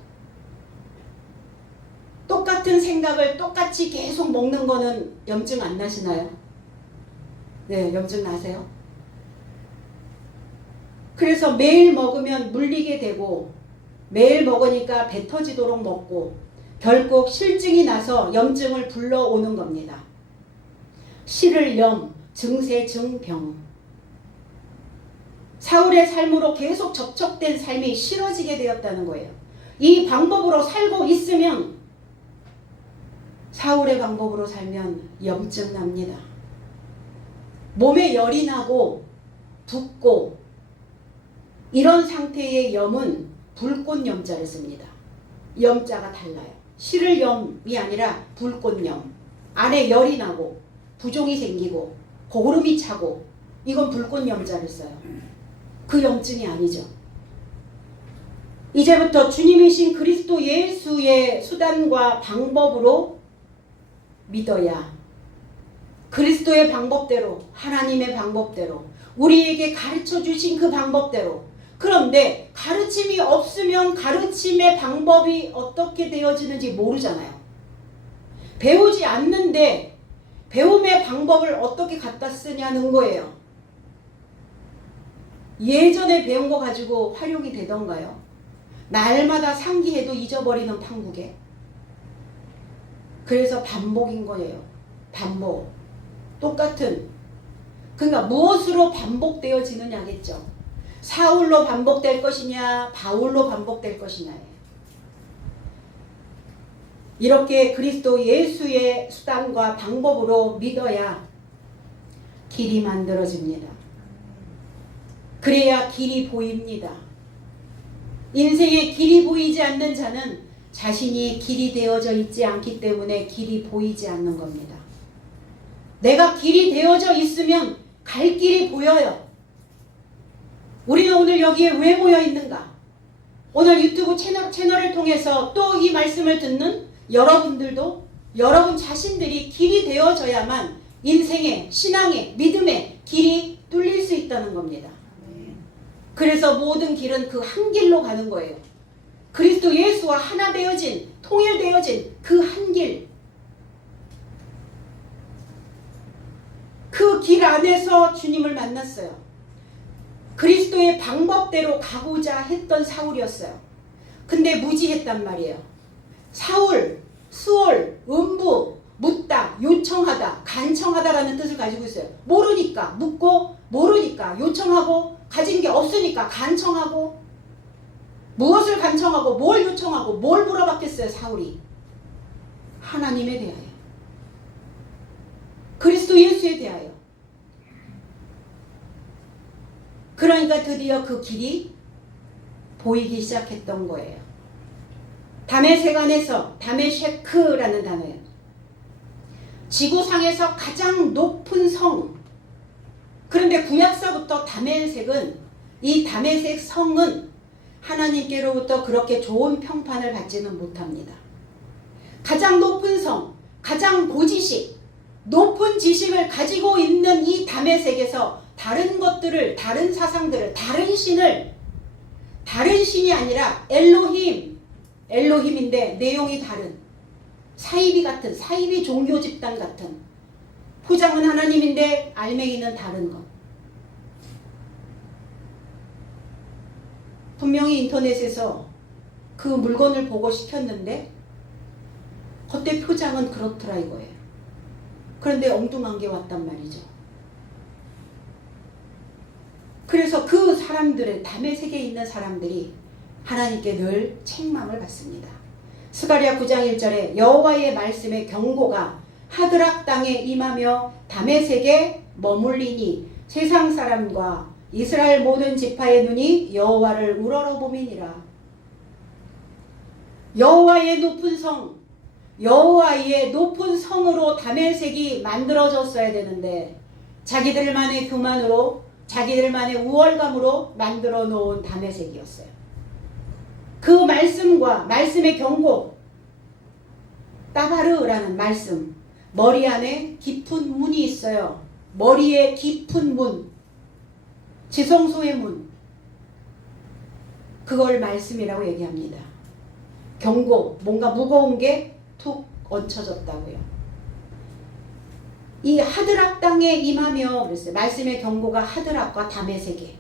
똑같은 생각을 똑같이 계속 먹는 거는 염증 안 나시나요? 네, 염증 나세요? 그래서 매일 먹으면 물리게 되고, 매일 먹으니까 배 터지도록 먹고, 결국 실증이 나서 염증을 불러오는 겁니다. 실을 염, 증세 증병. 사울의 삶으로 계속 접촉된 삶이 싫어지게 되었다는 거예요. 이 방법으로 살고 있으면, 사울의 방법으로 살면 염증 납니다. 몸에 열이 나고 붓고, 이런 상태의 염은 불꽃염자를 씁니다. 염자가 달라요. 실을 염이 아니라 불꽃염. 안에 열이 나고 부종이 생기고 고름이 차고, 이건 불꽃염자를 써요. 그 염증이 아니죠. 이제부터 주님이신 그리스도 예수의 수단과 방법으로 믿어야, 그리스도의 방법대로, 하나님의 방법대로, 우리에게 가르쳐 주신 그 방법대로, 그런데 가르침이 없으면 가르침의 방법이 어떻게 되어지는지 모르잖아요. 배우지 않는데 배움의 방법을 어떻게 갖다 쓰냐는 거예요. 예전에 배운 거 가지고 활용이 되던가요? 날마다 상기해도 잊어버리는 판국에. 그래서 반복인 거예요. 반복. 똑같은. 그러니까 무엇으로 반복되어지느냐겠죠. 사울로 반복될 것이냐, 바울로 반복될 것이냐예요. 이렇게 그리스도 예수의 수단과 방법으로 믿어야 길이 만들어집니다. 그래야 길이 보입니다. 인생에 길이 보이지 않는 자는 자신이 길이 되어져 있지 않기 때문에 길이 보이지 않는 겁니다. 내가 길이 되어져 있으면 갈 길이 보여요. 우리는 오늘 여기에 왜 모여 있는가? 오늘 유튜브 채널을 통해서 또 이 말씀을 듣는 여러분들도 여러분 자신들이 길이 되어져야만 인생의, 신앙의, 믿음의 길이 뚫릴 수 있다는 겁니다. 그래서 모든 길은 그 한 길로 가는 거예요. 그리스도 예수와 하나 되어진, 통일되어진 그 한 길. 그 길 안에서 주님을 만났어요. 그리스도의 방법대로 가고자 했던 사울이었어요. 근데 무지했단 말이에요. 사울, 수월, 음부, 묻다, 요청하다, 간청하다라는 뜻을 가지고 있어요. 모르니까 묻고, 모르니까 요청하고, 가진 게 없으니까 간청하고. 무엇을 간청하고 뭘 요청하고 뭘 물어봤겠어요, 사울이? 하나님에 대하여, 그리스도 예수에 대하여. 그러니까 드디어 그 길이 보이기 시작했던 거예요. 다메섹 안에서, 다메셰크라는 단어예요. 지구상에서 가장 높은 성. 그런데 구약서부터 다메섹은, 이 다메섹 성은 하나님께로부터 그렇게 좋은 평판을 받지는 못합니다. 가장 높은 성, 가장 고지식, 높은 지식을 가지고 있는 이 다메섹에서 다른 것들을, 다른 사상들을, 다른 신을, 다른 신이 아니라 엘로힘, 엘로힘인데 내용이 다른, 사이비 같은, 사이비 종교 집단 같은, 포장은 하나님인데 알맹이는 다른 것. 분명히 인터넷에서 그 물건을 보고 시켰는데 겉에 표장은 그렇더라 이거예요. 그런데 엉뚱한 게 왔단 말이죠. 그래서 그 사람들은, 다메섹에 있는 사람들이 하나님께 늘 책망을 받습니다. 스가랴 9장 1절에 여호와의 말씀의 경고가 하드락 땅에 임하며 다메섹에 머물리니 세상 사람과 이스라엘 모든 지파의 눈이 여호와를 우러러보미니라. 여호와의 높은 성, 여호와의 높은 성으로 다메섹이 만들어졌어야 되는데 자기들만의 교만으로, 자기들만의 우월감으로 만들어 놓은 다메섹이었어요. 그 말씀과 말씀의 경고, 따바르라는 말씀, 머리 안에 깊은 문이 있어요. 머리에 깊은 문, 지성소의 문, 그걸 말씀이라고 얘기합니다. 경고, 뭔가 무거운 게 툭 얹혀졌다고요. 이 하드락 땅에 임하며 그랬어요. 말씀의 경고가 하드락과 다메섹에.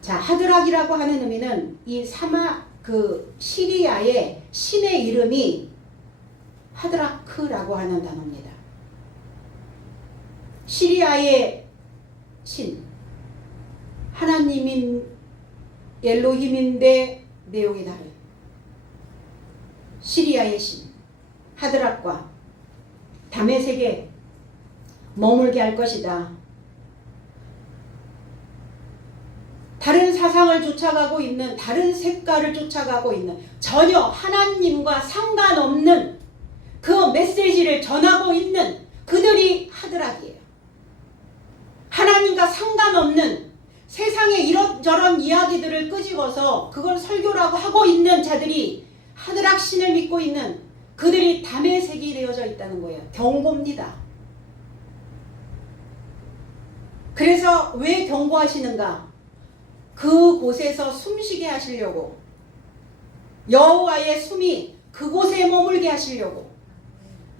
자, 하드락이라고 하는 의미는 이 시리아의 신의 이름이 하드라크라고 하는 단어입니다. 시리아의 신, 하나님인 엘로힘인데 내용이 다른 시리아의 신 하드락과 다메섹에 머물게 할 것이다. 다른 사상을 쫓아가고 있는, 다른 색깔을 쫓아가고 있는, 전혀 하나님과 상관없는 그 메시지를 전하고 있는 그들이 하드락이에요. 하나님과 상관없는 세상의 이런저런 이야기들을 끄집어서 그걸 설교라고 하고 있는 자들이, 하드락 신을 믿고 있는 그들이 다메섹이 되어져 있다는 거예요. 경고입니다. 그래서 왜 경고하시는가? 그곳에서 숨쉬게 하시려고, 여호와의 숨이 그곳에 머물게 하시려고,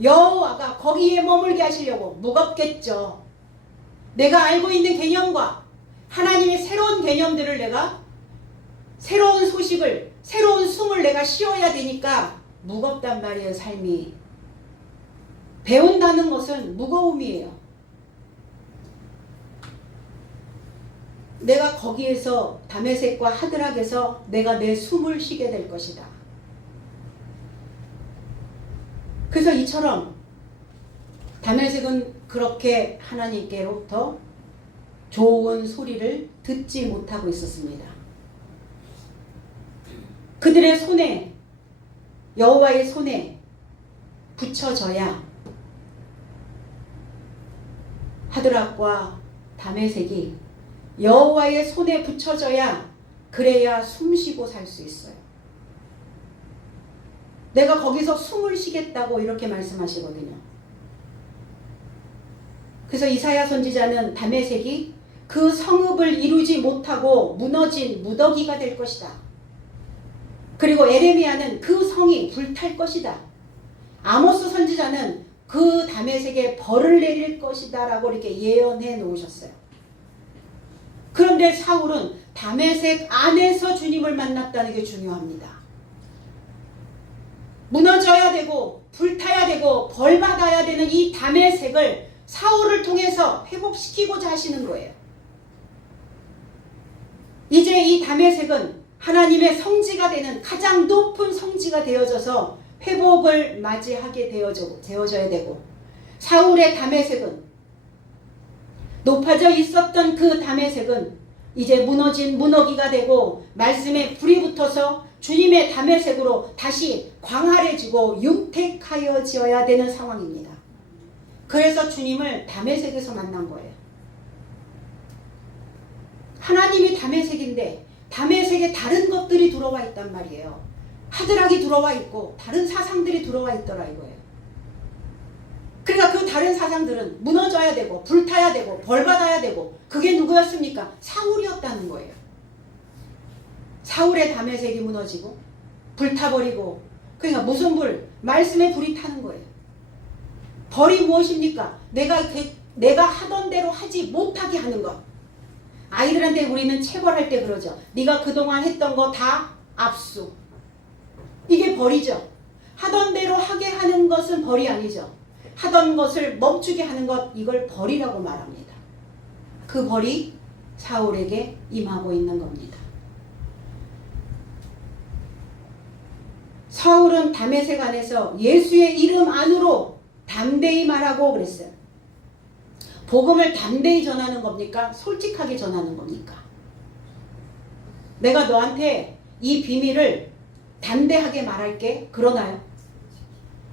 여호와가 거기에 머물게 하시려고. 무겁겠죠. 내가 알고 있는 개념과 하나님의 새로운 개념들을 내가, 새로운 소식을, 새로운 숨을 내가 쉬어야 되니까 무겁단 말이에요. 삶이. 배운다는 것은 무거움이에요. 내가 거기에서 다메섹과 하드락에서 내가 내 숨을 쉬게 될 것이다. 그래서 이처럼 다메섹은 그렇게 하나님께로부터 좋은 소리를 듣지 못하고 있었습니다. 그들의 손에, 여호와의 손에 붙여져야 하드락과 다메섹이 여호와의 손에 붙여져야, 그래야 숨쉬고 살 수 있어요. 내가 거기서 숨을 쉬겠다고 이렇게 말씀하시거든요. 그래서 이사야 선지자는 다메섹이 그 성읍을 이루지 못하고 무너진 무더기가 될 것이다. 그리고 에레미야는 그 성이 불탈 것이다. 아모스 선지자는 그 다메섹에 벌을 내릴 것이다 라고 이렇게 예언해 놓으셨어요. 그런데 사울은 다메섹 안에서 주님을 만났다는 게 중요합니다. 무너져야 되고 불타야 되고 벌 받아야 되는 이 다메섹을 사울을 통해서 회복시키고자 하시는 거예요. 이제 이 다메섹은 하나님의 성지가 되는 가장 높은 성지가 되어져서 회복을 맞이하게 되어져야 되고, 사울의 다메섹은, 높아져 있었던 그 다메섹은 이제 무너진 무너기가 되고 말씀에 불이 붙어서 주님의 다메섹으로 다시 광활해지고 윤택하여져야 되는 상황입니다. 그래서 주님을 다메섹에서 만난 거예요. 하나님이 다메섹인데 다메섹에 다른 것들이 들어와 있단 말이에요. 하드락이 들어와 있고 다른 사상들이 들어와 있더라 이거예요. 그러니까 그 다른 사상들은 무너져야 되고 불타야 되고 벌받아야 되고, 그게 누구였습니까? 사울이었다는 거예요. 사울의 다메섹이 무너지고 불타버리고, 그러니까 무슨 불? 말씀의 불이 타는 거예요. 벌이 무엇입니까? 내가 하던 대로 하지 못하게 하는 것. 아이들한테 우리는 체벌할 때 그러죠. 네가 그동안 했던 거 다 압수. 이게 벌이죠. 하던 대로 하게 하는 것은 벌이 아니죠. 하던 것을 멈추게 하는 것, 이걸 벌이라고 말합니다. 그 벌이 사울에게 임하고 있는 겁니다. 사울은 다메섹 안에서 예수의 이름 안으로 담대히 말하고 그랬어요. 복음을 담대히 전하는 겁니까? 솔직하게 전하는 겁니까? 내가 너한테 이 비밀을 담대하게 말할게. 그러나요?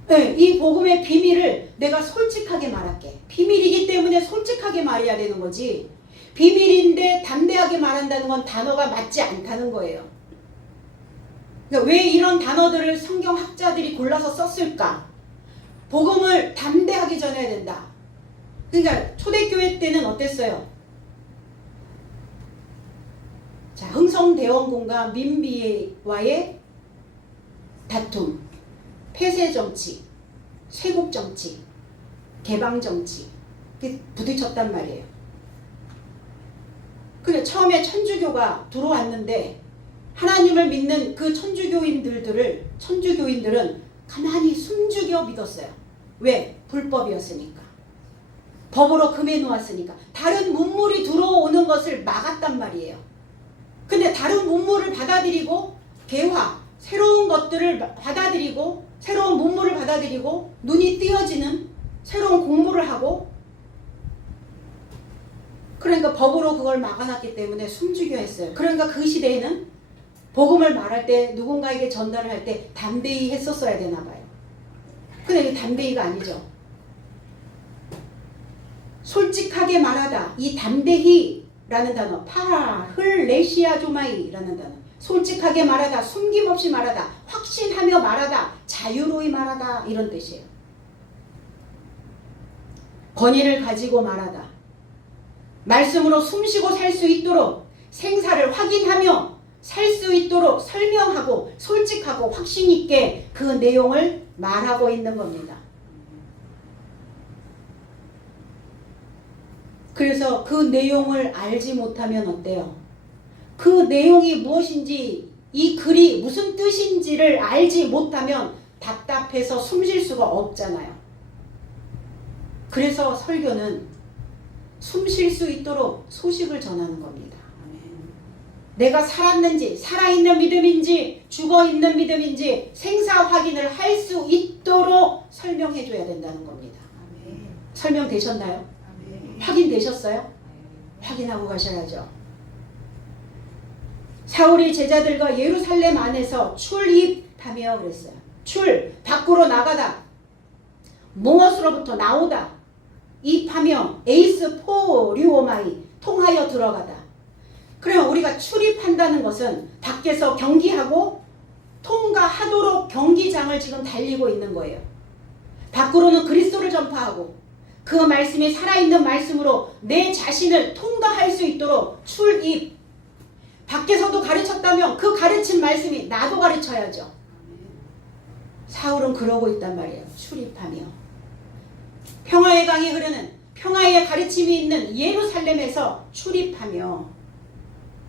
네, 이 복음의 비밀을 내가 솔직하게 말할게. 비밀이기 때문에 솔직하게 말해야 되는 거지. 비밀인데 담대하게 말한다는 건 단어가 맞지 않다는 거예요. 그러니까 왜 이런 단어들을 성경학자들이 골라서 썼을까? 복음을 담대하게 전해야 된다. 그러니까 초대교회 때는 어땠어요? 자, 흥성대원군과 민비와의 다툼, 폐쇄정치, 쇄국정치, 개방정치 부딪혔단 말이에요. 근데 처음에 천주교가 들어왔는데 하나님을 믿는 그 천주교인들은 가만히 숨죽여 믿었어요. 왜? 불법이었으니까. 법으로 금해 놓았으니까. 다른 문물이 들어오는 것을 막았단 말이에요. 근데 다른 문물을 받아들이고 개화, 새로운 것들을 받아들이고 새로운 문물을 받아들이고 눈이 띄어지는 새로운 공부를 하고, 그러니까 법으로 그걸 막아놨기 때문에 숨죽여 했어요. 그러니까 그 시대에는 복음을 말할 때, 누군가에게 전달을 할 때 담대히 했었어야 되나 봐요. 근데 이게 담대히가 아니죠. 솔직하게 말하다. 이 담대히라는 단어, 파라흘레시아조마이라는 단어. 솔직하게 말하다, 숨김없이 말하다, 확신하며 말하다, 자유로이 말하다, 이런 뜻이에요. 권위를 가지고 말하다. 말씀으로 숨쉬고 살 수 있도록 생사를 확인하며 살 수 있도록 설명하고 솔직하고 확신 있게 그 내용을 말하고 있는 겁니다. 그래서 그 내용을 알지 못하면 어때요? 그 내용이 무엇인지, 이 글이 무슨 뜻인지를 알지 못하면 답답해서 숨 쉴 수가 없잖아요. 그래서 설교는 숨 쉴 수 있도록 소식을 전하는 겁니다. 내가 살았는지, 살아있는 믿음인지, 죽어있는 믿음인지 생사 확인을 할 수 있도록 설명해 줘야 된다는 겁니다. 설명되셨나요? 확인되셨어요? 확인하고 가셔야죠. 사울이 제자들과 예루살렘 안에서 출입하며 그랬어요. 밖으로 나가다, 무엇으로부터 나오다, 입하며 에이스 포류오마이, 통하여 들어가다. 그러면 우리가 출입한다는 것은 밖에서 경기하고 통과하도록 경기장을 지금 달리고 있는 거예요. 밖으로는 그리스도를 전파하고 그 말씀이 살아있는 말씀으로 내 자신을 통과할 수 있도록 출입. 밖에서도 가르쳤다면 그 가르친 말씀이 나도 가르쳐야죠. 사울은 그러고 있단 말이에요. 출입하며. 평화의 강이 흐르는, 평화의 가르침이 있는 예루살렘에서 출입하며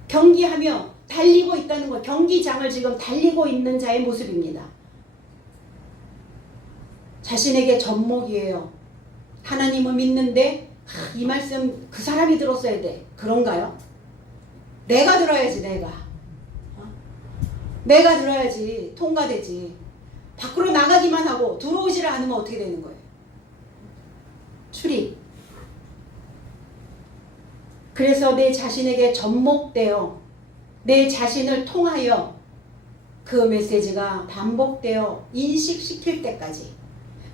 경기하며 달리고 있다는 것, 경기장을 지금 달리고 있는 자의 모습입니다. 자신에게 접목이에요. 하나님을 믿는데 이 말씀 그 사람이 들었어야 돼. 그런가요? 내가 들어야지. 내가 들어야지 통과되지. 밖으로 나가기만 하고 들어오지를 않으면 어떻게 되는 거예요? 출입. 그래서 내 자신에게 접목되어 내 자신을 통하여 그 메시지가 반복되어 인식시킬 때까지,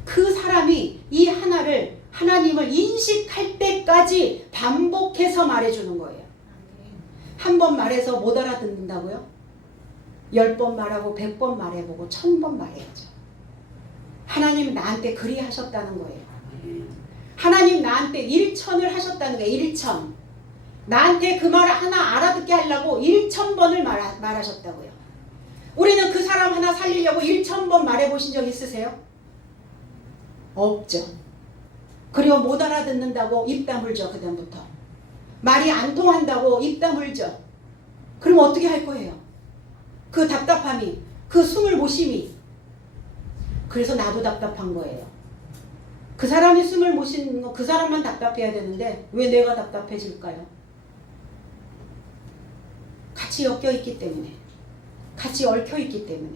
그 사람이 이 하나님을 인식할 때까지 반복해서 말해주는 거예요. 한 번 말해서 못 알아듣는다고요? 10번 말하고 100번 말해보고 1000번 말해야죠. 하나님 나한테 그리 하셨다는 거예요. 하나님 나한테 1천을 하셨다는 거예요. 1천. 나한테 그 말 하나 알아듣게 하려고 1000번을 말하셨다고요. 우리는 그 사람 하나 살리려고 1000번 말해보신 적 있으세요? 없죠. 그리고 못 알아듣는다고 입 다물죠. 그 다음부터 말이 안 통한다고 입 다물죠. 그럼 어떻게 할 거예요? 그 답답함이, 그 숨을 못 쉼이. 그래서 나도 답답한 거예요. 그 사람이 숨을 못 쉬는 거, 그 사람만 답답해야 되는데 왜 내가 답답해질까요? 같이 엮여 있기 때문에, 같이 얽혀 있기 때문에.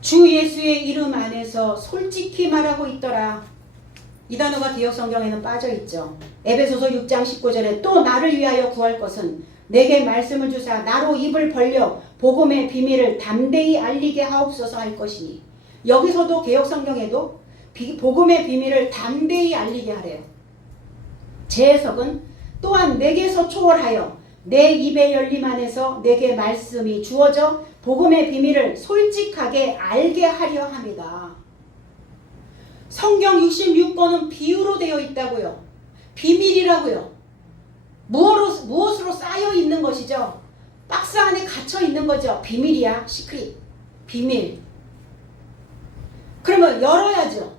주 예수의 이름 안에서 솔직히 말하고 있더라. 이 단어가 기억성경에는 빠져있죠. 에베소서 6장 19절에 또 나를 위하여 구할 것은 내게 말씀을 주사 나로 입을 벌려 복음의 비밀을 담대히 알리게 하옵소서 할 것이니. 여기서도 개역성경에도 복음의 비밀을 담대히 알리게 하래요. 제 해석은 또한 내게서 초월하여 내 입의 열림 안에서 내게 말씀이 주어져 복음의 비밀을 솔직하게 알게 하려 합니다. 성경 66권은 비유로 되어 있다고요. 비밀이라고요. 무엇으로 쌓여 있는 것이죠? 박스 안에 갇혀 있는 거죠. 비밀이야. 시크릿. 비밀. 그러면 열어야죠.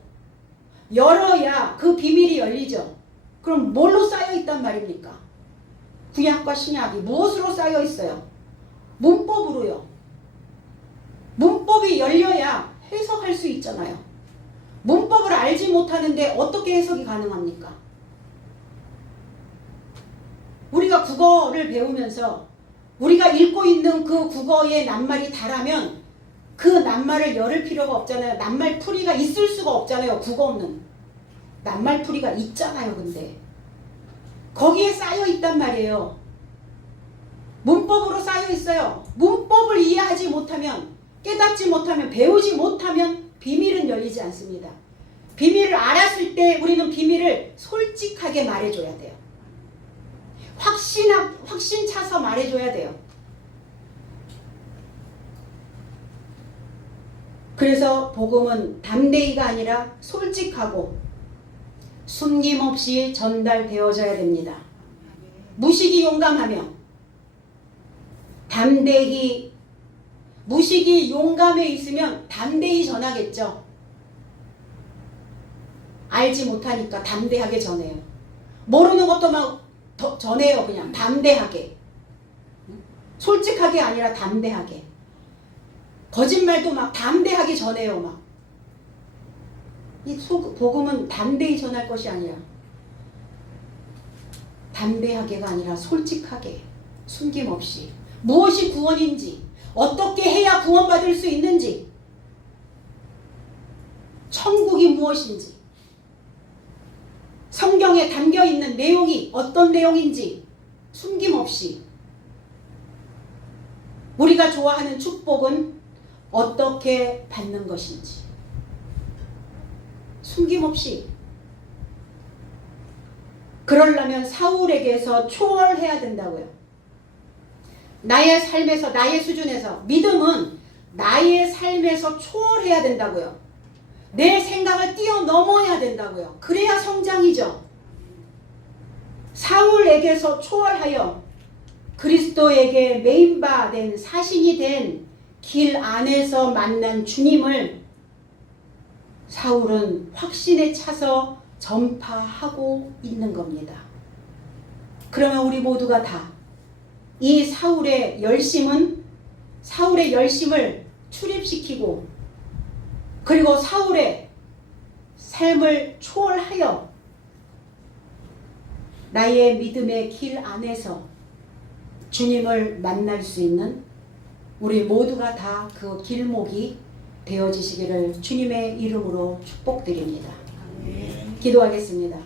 열어야 그 비밀이 열리죠. 그럼 뭘로 쌓여 있단 말입니까? 구약과 신약이 무엇으로 쌓여 있어요? 문법으로요. 문법이 열려야 해석할 수 있잖아요. 문법을 알지 못하는데 어떻게 해석이 가능합니까? 우리가 국어를 배우면서 우리가 읽고 있는 그 국어의 낱말이 다라면 그 낱말을 열을 필요가 없잖아요. 낱말풀이가 있을 수가 없잖아요. 국어는 낱말풀이가 있잖아요. 근데 거기에 쌓여 있단 말이에요. 문법으로 쌓여 있어요. 문법을 이해하지 못하면, 깨닫지 못하면, 배우지 못하면 비밀은 열리지 않습니다. 비밀을 알았을 때 우리는 비밀을 솔직하게 말해줘야 돼요. 확신 차서 말해줘야 돼요. 그래서 복음은 담대히가 아니라 솔직하고 숨김없이 전달되어져야 됩니다. 무식이 용감하며 담대히 무식이 용감해 있으면 담대히 전하겠죠. 알지 못하니까 담대하게 전해요. 모르는 것도 막 전해요. 그냥 담대하게. 솔직하게 아니라 담대하게. 거짓말도 막 담대하게 전해요. 막. 이 복음은 담대히 전할 것이 아니라 담대하게가 아니라 솔직하게, 숨김없이 무엇이 구원인지, 어떻게 해야 구원받을 수 있는지, 천국이 무엇인지, 성경에 담겨있는 내용이 어떤 내용인지 숨김없이, 우리가 좋아하는 축복은 어떻게 받는 것인지 숨김없이. 그러려면 사울에게서 초월해야 된다고요. 나의 삶에서, 나의 수준에서, 믿음은 나의 삶에서 초월해야 된다고요. 내 생각을 뛰어넘어야 된다고요. 그래야 성장이죠. 사울에게서 초월하여 그리스도에게 메인바된 사신이 된 길 안에서 만난 주님을 사울은 확신에 차서 전파하고 있는 겁니다. 그러면 우리 모두가 다 이 사울의 열심을 출입시키고, 그리고 사울의 삶을 초월하여 나의 믿음의 길 안에서 주님을 만날 수 있는 우리 모두가 다 그 길목이 되어지시기를 주님의 이름으로 축복드립니다. 기도하겠습니다.